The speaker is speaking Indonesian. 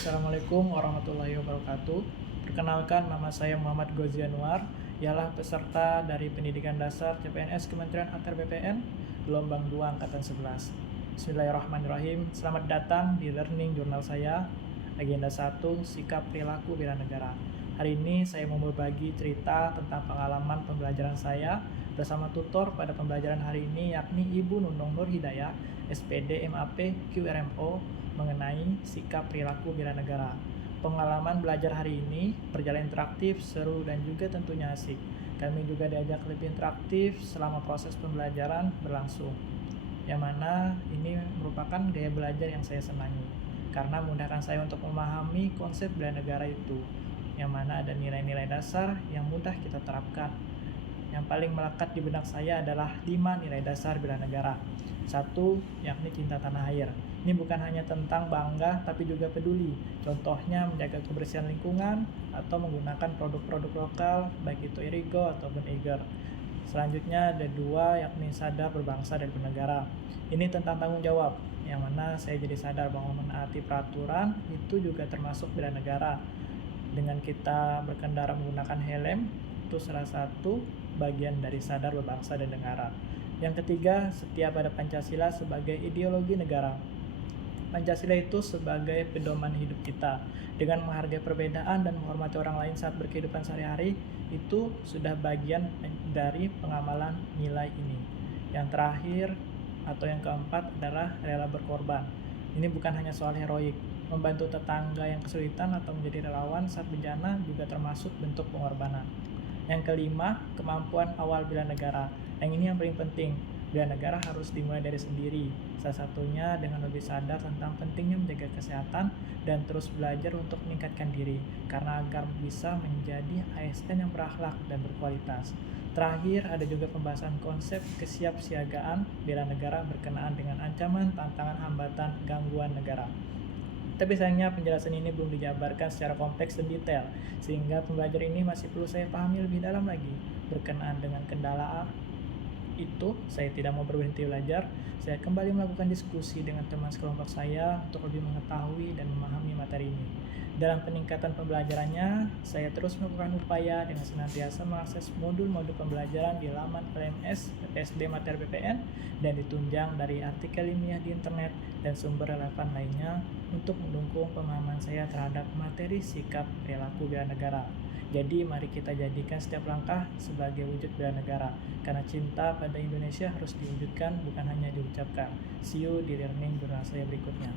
Assalamualaikum warahmatullahi wabarakatuh. Perkenalkan, nama saya Muhammad Gozi Anwar, ialah peserta dari Pendidikan Dasar CPNS Kementerian ATR BPN, gelombang 2 Angkatan 11. Bismillahirrahmanirrahim. Selamat datang di learning jurnal saya, agenda 1, sikap perilaku bela negara. Hari ini saya mau berbagi cerita tentang pengalaman pembelajaran saya bersama tutor pada pembelajaran hari ini, yakni Ibu Nunung Nur Hidayah, SPD MAP QRMO, mengenai sikap perilaku bela negara. Pengalaman belajar hari ini berjalan interaktif, seru, dan juga tentunya asik. Kami juga diajak lebih interaktif selama proses pembelajaran berlangsung, yang mana ini merupakan gaya belajar yang saya senangi, karena memudahkan saya untuk memahami konsep bela negara itu, yang mana ada nilai-nilai dasar yang mudah kita terapkan. Yang paling melekat di benak saya adalah 5 nilai dasar bela negara. 1, yakni cinta tanah air. Ini bukan hanya tentang bangga, tapi juga peduli. Contohnya menjaga kebersihan lingkungan atau menggunakan produk-produk lokal, baik itu Irigo ataupun Eiger. Selanjutnya ada 2, yakni sadar berbangsa dan bernegara. Ini tentang tanggung jawab, yang mana saya jadi sadar bahwa menaati peraturan itu juga termasuk bela negara. Dengan kita berkendara menggunakan helm, itu salah satu bagian dari sadar berbangsa dan negara. Yang ketiga, setia pada Pancasila sebagai ideologi negara. Pancasila itu sebagai pedoman hidup kita. Dengan menghargai perbedaan dan menghormati orang lain saat berkehidupan sehari-hari, itu sudah bagian dari pengamalan nilai ini. Yang terakhir atau yang keempat adalah rela berkorban. Ini bukan hanya soal heroik. Membantu tetangga yang kesulitan atau menjadi relawan saat bencana juga termasuk bentuk pengorbanan. Yang kelima, kemampuan awal bela negara. Yang ini yang paling penting. Bela negara harus dimulai dari sendiri. Salah satunya dengan lebih sadar tentang pentingnya menjaga kesehatan dan terus belajar untuk meningkatkan diri, karena agar bisa menjadi ASN yang berakhlak dan berkualitas. Terakhir, ada juga pembahasan konsep kesiapsiagaan bela negara berkenaan dengan ancaman, tantangan, hambatan, gangguan negara. Tapi sayangnya penjelasan ini belum dijabarkan secara kompleks dan detail, sehingga pembelajar ini masih perlu saya pahami lebih dalam lagi. Berkenaan dengan kendala itu, saya tidak mau berhenti belajar. Saya kembali melakukan diskusi dengan teman sekelompok saya untuk lebih mengetahui dan memahami materi ini. Dalam peningkatan pembelajarannya, saya terus melakukan upaya dengan senantiasa mengakses modul-modul pembelajaran di laman LMS PPSD Materi BPN dan ditunjang dari artikel ilmiah di internet dan sumber relevan lainnya untuk mendukung pemahaman saya terhadap materi sikap perilaku bela negara. Jadi mari kita jadikan setiap langkah sebagai wujud bela negara, karena cinta pada Indonesia harus diwujudkan, bukan hanya diucapkan. See you di learning jurnal saya berikutnya.